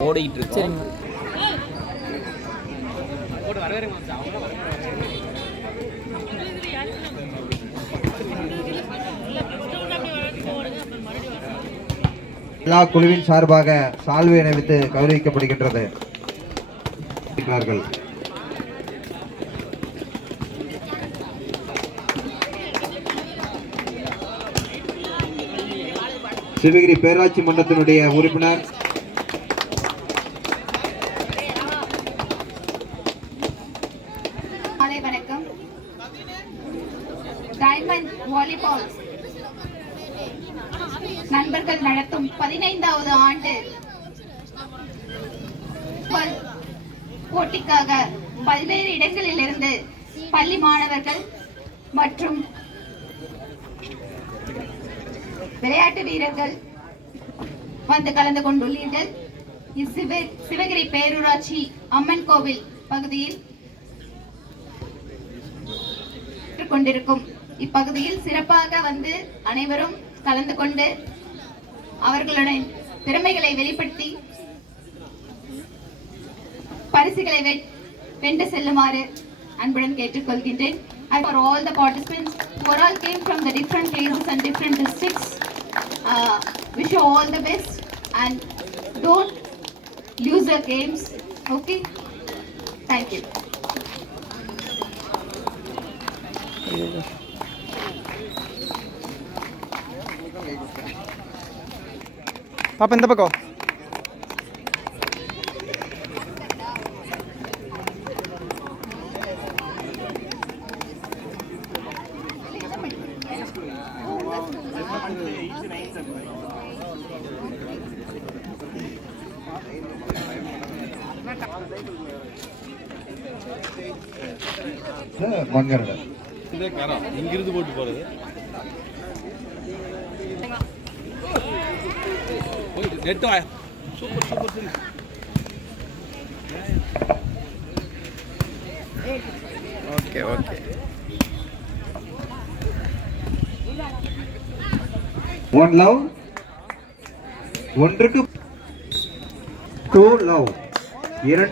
ஓடிட்டு இருக்கோம் எல்லா குழுவின் சார்பாக சால்வை அணிவித்து கௌரவிக்கப்படுகின்றது. சிவகிரி பேராட்சி மன்றத்தினுடைய உறுப்பினர் டைமண்ட் வாலிபால் நண்பர்கள் நடத்தும் பதினைந்தாவது ஆண்டு போட்டிக்காக பல்வேறு இடங்களில் இருந்து பள்ளி மாணவர்கள் மற்றும் விளையாட்டு வீரர்கள் வந்து கலந்து கொண்டுள்ளீர்கள். சிவகிரி பேரூராட்சி அம்மன் கோவில் பகுதியில் கொண்டிருக்கும் இப்பகுதியில் சிறப்பாக வந்து அனைவரும் கலந்து கொண்டு அவர்களுடைய திறமைகளை வெளிப்படுத்தி பரிசுகளை வெ- வென்று செல்லுமாறு அன்புடன் கேட்டுக்கொள்கின்றேன் And for all the participants who are all came from the different places and different districts, uh, wish you all the best and don't lose the games. Okay? Thank you. பாப்பா இந்த பக்கம். மங்கரடன் இங்கிருந்து போட்டு போறது net super super okay okay. One love ஒன்றுக்கு two love இரண்டு